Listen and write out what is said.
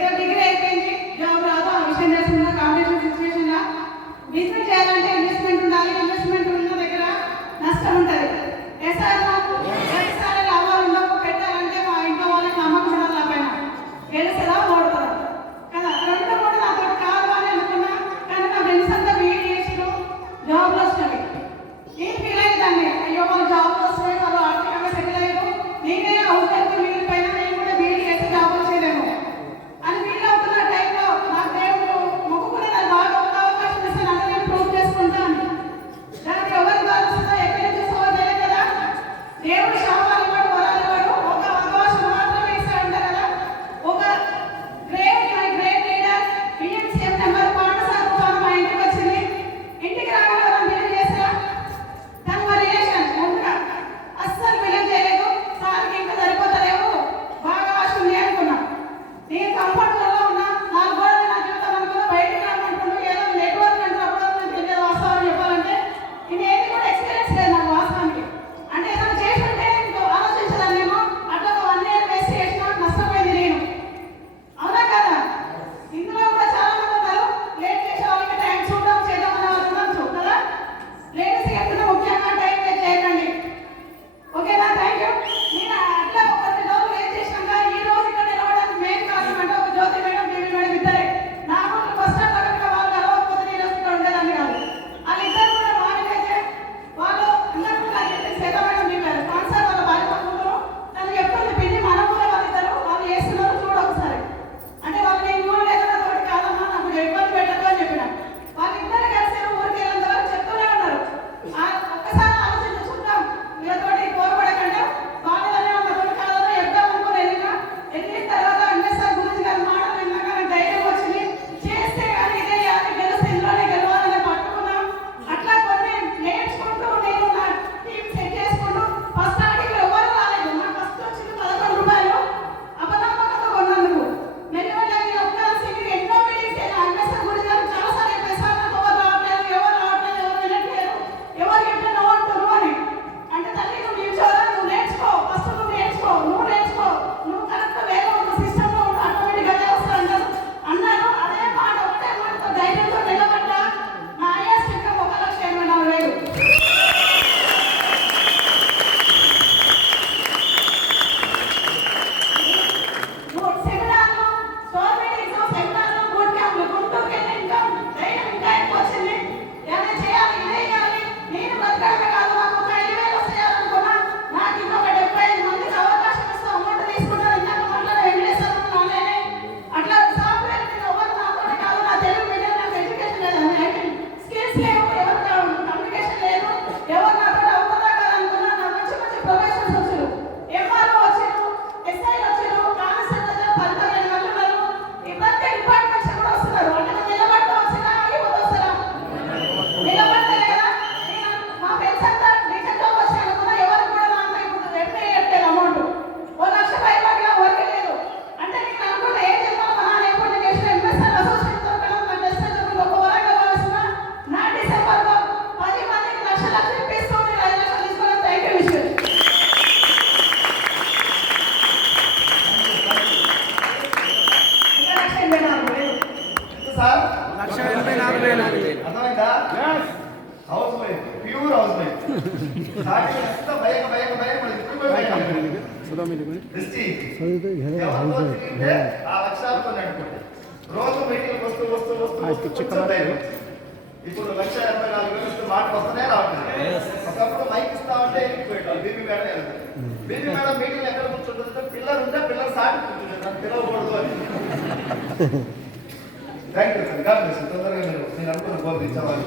ఏదో డిగ్రీ అయిపోయింది, జాబ్ రాదు, ఆ విషయం చేస్తున్నా కాంపిటీషన్ సిచ్యువేషన్లో బిజినెస్ చేయాలంటే ఇన్వెస్ట్మెంట్ ఉండాలి. ఇన్వెస్ట్మెంట్ ఉన్న దగ్గర నష్టం ఉంటుంది. ఎస్ఆర్ఎల్ లాభాలు ఉండవు. పెట్టాలంటే మా ఇంట్లో వాళ్ళకి నమ్మకం ఉండాలి. నా పైన గెలిసేదా ఓడతారు కదా. రెండు కూడా నాతో కాదు అని అనుకున్నా. కానీ నా ఫ్రెండ్స్ అంతా వీడి చేసిన జాబ్లు వస్తున్నాయి. నేను ఫీల్ అయ్యేదాన్ని, అయ్యో వాళ్ళు జాబ్లు వస్తున్నాయి, వాళ్ళు ఆర్థికంగా సెటిల్ అయ్యారు, నేనే హౌస్ వైఫ్ మిగిలిపోయినా, నేను కూడా వీడి చేసి జాబ్ వచ్చేదేమో అని ఫీల్ అవుతున్న టైంలో నాకు దేవుడు మొక్కుకుని నాకు బాగా ఒక అవకాశం ఇస్తే నన్ను నేను ప్రూవ్ చేసుకుంటాను. దానికి ఎవరు కావాల్సిందో ఎక్కడి నుంచి సోదరే కదా. దేవుడు శాపాలు ఇవ్వడు, వరాలు ఇవ్వడు, ఒక అవకాశం మాత్రమే ఇస్తాడంట కదా. ఒక my great leader Indian CM number పాఠశాల మా ఇంటికి వచ్చింది. ఇంటికి రాగానే మనం బిలీవ్ చేస్తారా? తను మా రిలేషన్ ముందుగా అస్సలు బిలీవ్ చేయలేదు. సార్కి ఇంకా సరిపోతలేవు, బాగా ఆశ ఉంది అనుకున్నాం. నేను కంఫర్ట్ జోన్లో ఉన్నా. నాలుగు గోడలు నా జీవితం అనుకున్నా. బయటకు రామంటుండు, ఏదో నెట్వర్క్ అంటే అప్పుడు నాకు తెలియదు. వాస్తవం చెప్పాలంటే ఇది ఏది కూడా ఎక్స్పీరియన్స్ లేదు నాకు వాస్తవానికి. అంటే ఏదైనా చేస్తుంటే ఆలోచించదాన్నేమో. అట్లా ఒక 1 year వేస్ట్ చేసినా నష్టపోయింది నేను. అవునా కదా? ఇందులో కూడా చాలా మంది ఉన్నారు. లేట్ చేసే వాళ్ళకి టైం చూడడం చేద్దాం అనే వాళ్ళు ఉండొచ్చు కదా. లేడీస్ ఎప్పుడు ముఖ్యంగా టైం వేస్ట్ చేయకండి. ఓకేనా? Thank you. నేను అట్లా ఒక 10 రోజులు లేట్ చేసినాక ఈ రోజు ఇక్కడ నిలవడానికి మెయిన్ కారణం అంటే ఒక జ్యోతి మేడం, బీబీ మేడం ఇద్దరే. నాకు బస్ స్టాండ్ దగ్గర వాళ్ళు కలవకపోతే నేను ఇక్కడ ఉండేదాన్ని కాదు. వాళ్ళిద్దరు కూడా మారిపోతే వాళ్ళు అందరూ నాకు శ్వేత మేడం చెప్పారు. కాన్సర్ వాళ్ళ భార్య పక్కన తను చెప్తుంది, పిల్లి మన ఊరే వాళ్ళిద్దరు వాళ్ళు చేస్తున్నారు చూడ ఒకసారి అంటే వాళ్ళు నేను ఊరు ఏదైనా తోటి కాదమ్మా, నాకు ఇబ్బంది పెట్టదు అని చెప్పిన. వాళ్ళిద్దరు కలిసి ఊరికి వెళ్ళినంత వరకు చెప్తూనే ఉన్నారు. ఒక్కసారి ఆలోచించి చూద్దాం, వీళ్ళతోటి పోరపడకుండా వాళ్ళనే వాళ్ళతోటి కాదని చెప్దాం అనుకుని వెళ్ళిన తర్వాత అన్వేషణ గురించి గారి మాటలు విన్నాక నాకు ధైర్యం వచ్చింది. చేస్తే కానీ ఇదే యాది గెలిస్తే ఇంట్లోనే గెలవాలని పట్టుకున్నాం. అట్లా కొన్ని నేర్చుకుంటూ నేను నా టీం సెట్ చేసుకుంటూ ఫస్ట్ స్టార్టింగ్ ఎవరు రాలేదు. నాకు ఫస్ట్ వచ్చింది 11 రూపాయలు అపనమ్మకంతో కొన్నందుకు. మెల్లిమెల్లగా ఒక్క సింగిల్ ఎన్నో మీటింగ్స్ అన్వేషణ గురించి గారు చాలా సార్లు చెప్పేసారు, నాకు ఎవరు రావట్లేదు, ఎవరు వినట్లేదు, ఎవరు చెప్పిన నో అంటారు అని. అంటే తల్లి నువ్వు నిల్చోరా, నువ్వు నేర్చుకో, ఫస్ట్ నువ్వు నేర్చుకో, నువ్వు కరెక్ట్ వేరే ఒక సిస్టంలో ఉండు, ఆటోమేటిక్గా అదే వస్తా అంటారు అన్నారు. అదే మాట ఒకటే మాటతో ధైర్యంతో నిలబడ్డా. నా ఐఎస్ ఇంకా 1,84,000. సెమినార్లు, స్టోర్ మీటింగ్స్, సెమినార్లు, బూట్ క్యాంపులు, గుంటూరుకి వెళ్ళి ఇంకా ధైర్యం ఇంకా ఎక్కువ వచ్చింది. ఏమైనా చేయాలి, ఇదే చేయాలి, నేను బతకడమే కాదు, నాకు ఒక 5,000 వస్తాయనుకున్నా. నాకు ఇంకొక 75 మందికి అవకాశం ఇస్తూ అమౌంట్ తీసుకున్నారు. ఇందాక మాట్లాడే వెంకటేశ్వరం నాలేనే అట్లా సాఫ్ట్వేర్ మీద ఎవరు నాతోనే కాదు. నా తెలుగు మీడియం, నాకు ఎడ్యుకేషన్ లేదు, స్కిల్స్ లేవు, ఎవరు కమ్యూనికేషన్ లేదు, ఎవరు నాతో అవుతుందా కాదనుకున్నా. నాకు మంచి మంచి ప్రొఫెషనల్స్ వచ్చారు, ఎంఆర్ఓ వచ్చారు, ఎస్ఐలు వచ్చారు, కానిస్టేబుల్ వచ్చారు, 15 మంది ఉన్నారు. ఈ ప్రతి డిపార్ట్మెంట్స్ కూడా వస్తున్నారు. అంటే నువ్వు నిలబడితే వచ్చినా ఇవ్వదు వస్తారా? నిలబడితే లేదా? మా ఫ్రెండ్స్ అంతా రీసెంట్ జాబ్ వచ్చి అనుకున్నా. ఎవరు కూడా నాకు ఇప్పుడు వెంటనే ఇవ్వట్లేదు అమౌంట్. 1,00,000 పైగా వర్క్ లేదు. అంటే నేను అనుకుంటే ఏం చెప్పాలి, మా నాన్న ఎప్పుడు నేను చేసిన ఇన్వెస్టర్ అసోసియేషన్ దొరకడం నా టెస్ట్ చెప్పి ఒక వరంగా భావిస్తున్న. నా డిసెంబర్లో 10 మందికి లక్షలు ఇప్పిస్తుంది, 5 లక్షలు తీసుకోవడం. థ్యాంక్ యూ విషయం. ఇంకా 1,84,000. సార్ 1,84,000 అర్థమైందా? House wife, pure house wife. Starting ఎంత భయం మరి ఇప్పుడు ఆ లక్ష్యాలతో నడుపుకుంటే రోజు మీటింగ్కి వస్తూ కొంచెం ధైర్యం. ఇప్పుడు 1,84,000 మాట వస్తూనే రావట్లేదు. ఒకప్పుడు మైక్ ఇస్తా ఉంటే బీబీ మేడం వెళ్తుంది. బీబీ మేడం మీటింగ్ ఎక్కడ కూర్చుంటుందంటే పిల్లలు ఉంటే పిల్లలు సాటి కూర్చుంటారు, పిలవకూడదు అని. Thank you sir. తొందరగా మీరు నేను అనుకున్న గోల్ రీచ్ అవ్వాలి.